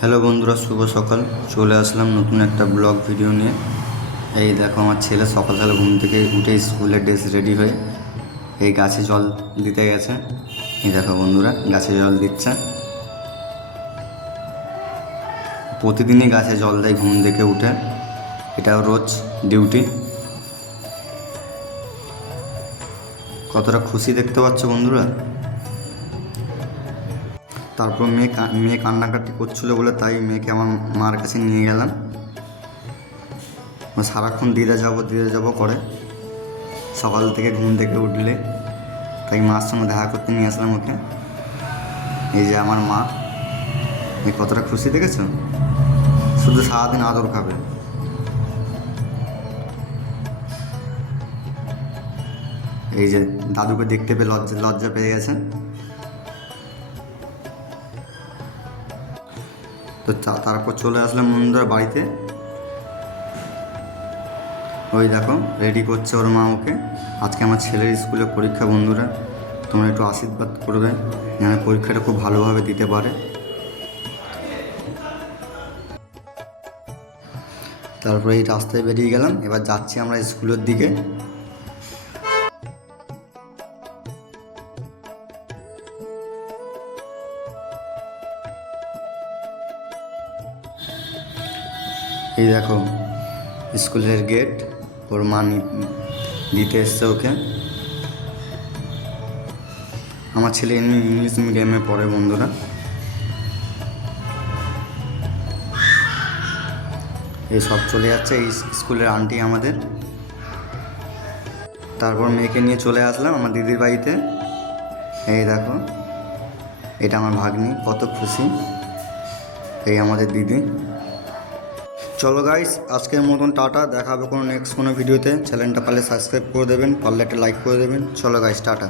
Hello বন্ধুরা, শুভ সকাল। চলে আসলাম নতুন একটা ব্লগ ভিডিও নিয়ে। এই দেখো, আমার ছেলে সকাল সকাল ঘুম থেকে উঠে স্কুলের ড্রেস রেডি হয়ে এই গাছে জল দিতে গেছে। এই দেখো বন্ধুরা, গাছে জল দিচ্ছে। প্রতিদিনই গাছে জল দেয় ঘুম থেকে উঠে, এটাও রোজ ডিউটি। কতটা খুশি দেখতে পাচ্ছ বন্ধুরা। তারপর মেয়ে কান্নাকাটি করছিল বলে তাই মেয়েকে আমার মার কাছে নিয়ে গেলাম। সারাক্ষণ দিদা যাবো করে, সকাল থেকে ঘুম থেকে উঠলে তাই মার সঙ্গে দেখা করতে নিয়ে আসলাম ওকে। এই যে আমার মা, এই কতটা খুশি দেখেছো, শুধু সারাদিন আদর খাবে। এই যে দাদুকে দেখতে পেয়ে লজ্জা পেয়ে গেছে। তো তারপর চলে আসলাম বন্ধুরা বাড়িতে। ওই দেখো রেডি করছে ওর মা ওকে। আজকে আমার ছেলের স্কুলে পরীক্ষা বন্ধুরা, তোমরা একটু আশীর্বাদ করবে যেন পরীক্ষাটা খুব ভালোভাবে দিতে পারে। তারপরে এই রাস্তায় বেরিয়ে গেলাম, এবার যাচ্ছি আমরা স্কুলের দিকে। এই দেখো স্কুলের গেট, ওর মা দিতে এসছে ওকে। আমার ছেলে এমনি ইংলিশ মিডিয়ামে পড়ে বন্ধুরা। এই সব চলে যাচ্ছে এই স্কুলের আন্টি আমাদের। তারপর মেয়েকে নিয়ে চলে আসলাম আমার দিদির বাড়িতে। এই দেখো, এটা আমার ভাগ্নি, কত খুশি। এই আমাদের দিদি। চলো গাইস, আজকের মতন টাটা। দেখা হবে কোনো নেক্সট কোনো ভিডিওতে। চ্যানেলটা পারলে সাবস্ক্রাইব করে দেবেন, পারলে একটা লাইক করে দেবেন। চলো গাইস, টাটা।